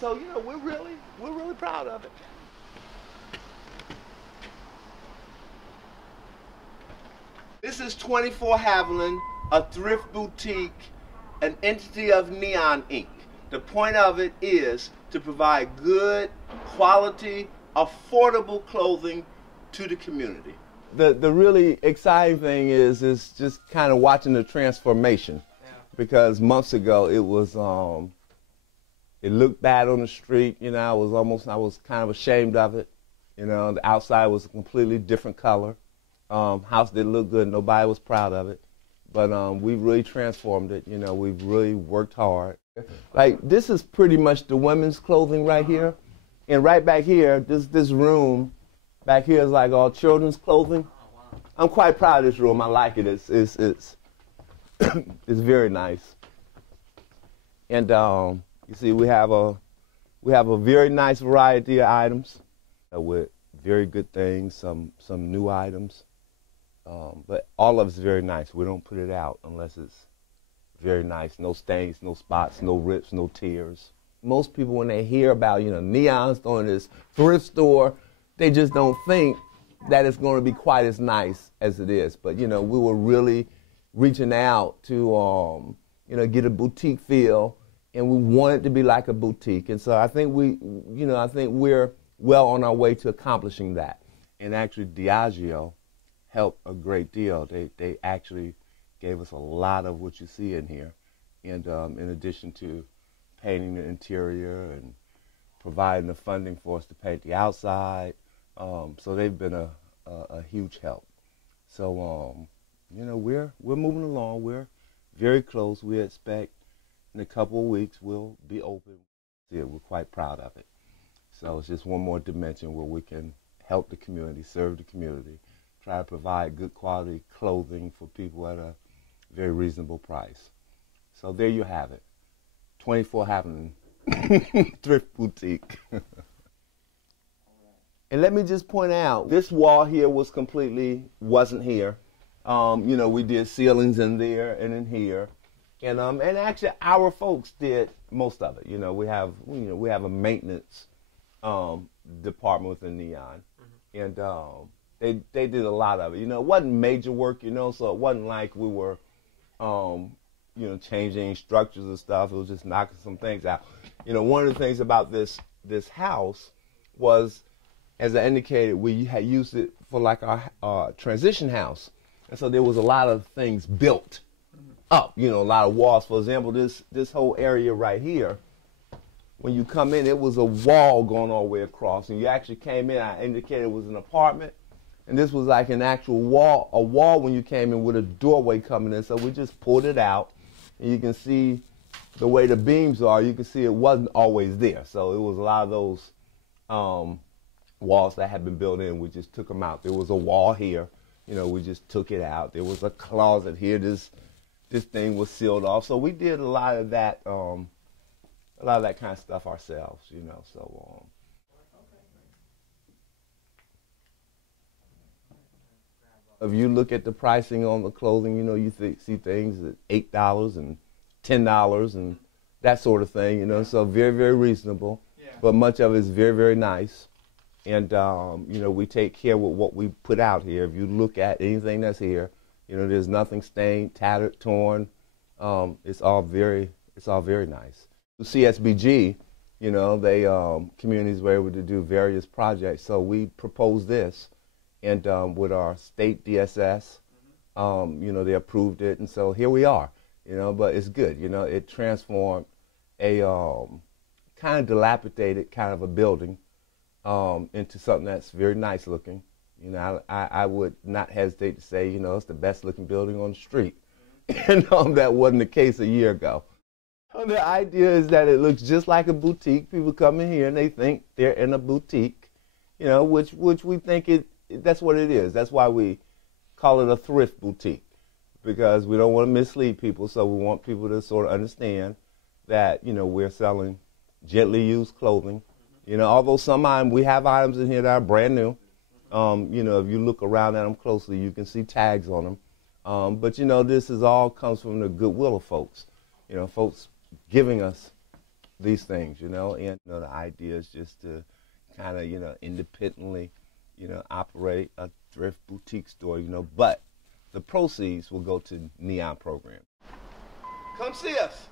So, you know, we're really proud of it. This is 24 Haviland, a thrift boutique, an entity of Neon Inc. The point of it is to provide good, quality, affordable clothing to the community. The really exciting thing is just kind of watching the transformation. Yeah. Because months ago it was it looked bad on the street, you know, I was kind of ashamed of it. You know, the outside was a completely different color. House didn't look good, nobody was proud of it. But we really transformed it, you know, we've really worked hard. Like, this is pretty much the women's clothing right here. And right back here, this room back here is like all children's clothing. I'm quite proud of this room. I like it. It's it's very nice. And you see, we have a very nice variety of items with very good things, some new items. But all of it's very nice. We don't put it out unless it's very nice. No stains, no spots, no rips, no tears. Most people, when they hear about, you know, Neon store and this thrift store, they just don't think that it's going to be quite as nice as it is. But, you know, we were really reaching out to, you know, get a boutique feel, and we want it to be like a boutique. And so I think I think we're well on our way to accomplishing that. And actually, Diageo helped a great deal. They actually gave us a lot of what you see in here, and in addition to painting the interior and providing the funding for us to paint the outside. So they've been a huge help. So you know, we're moving along. We're very close. We expect in a couple of weeks we'll be open. Yeah, we're quite proud of it. So it's just one more dimension where we can help the community, serve the community, try to provide good quality clothing for people at a very reasonable price. So there you have it. 24 Haviland Thrift Boutique. And let me just point out, this wall here wasn't here. You know, we did ceilings in there and in here. And actually our folks did most of it. You know, we have a maintenance department within Neon. Mm-hmm. And they did a lot of it. You know, it wasn't major work, you know, so it wasn't like we were you know, changing structures and stuff. It was just knocking some things out. You know, one of the things about this house was, as I indicated, we had used it for like our transition house. And so there was a lot of things built up, you know, a lot of walls. For example, this whole area right here, when you come in, it was a wall going all the way across. And you actually came in, I indicated it was an apartment. And this was like an actual wall, a wall when you came in with a doorway coming in. So we just pulled it out. And you can see the way the beams are, you can see it wasn't always there. So it was a lot of those walls that had been built in. We just took them out. There was a wall here. You know, we just took it out. There was a closet here. This thing was sealed off. So we did a lot of that kind of stuff ourselves, you know. So if you look at the pricing on the clothing, you know, you see things at $8 and $10 and that sort of thing, you know, so very, very reasonable. Yeah. But much of it is very, very nice. And, you know, we take care with what we put out here. If you look at anything that's here, you know, there's nothing stained, tattered, torn. It's all very nice. CSBG, you know, they communities were able to do various projects. So we proposed this. And with our state DSS, you know, they approved it, and so here we are, you know, but it's good, you know, it transformed a kind of dilapidated kind of a building into something that's very nice looking. You know, I would not hesitate to say, you know, it's the best looking building on the street, and that wasn't the case a year ago. The idea is that it looks just like a boutique. People come in here and they think they're in a boutique, you know, which we think that's what it is. That's why we call it a thrift boutique, because we don't want to mislead people. So we want people to sort of understand that, you know, we're selling gently used clothing. You know, although we have items in here that are brand new. You know, if you look around at them closely, you can see tags on them. But, you know, this all comes from the goodwill of folks. You know, folks giving us these things, you know, and the idea is just to kind of, independently, operate a thrift boutique store, but the proceeds will go to Neon program. Come see us.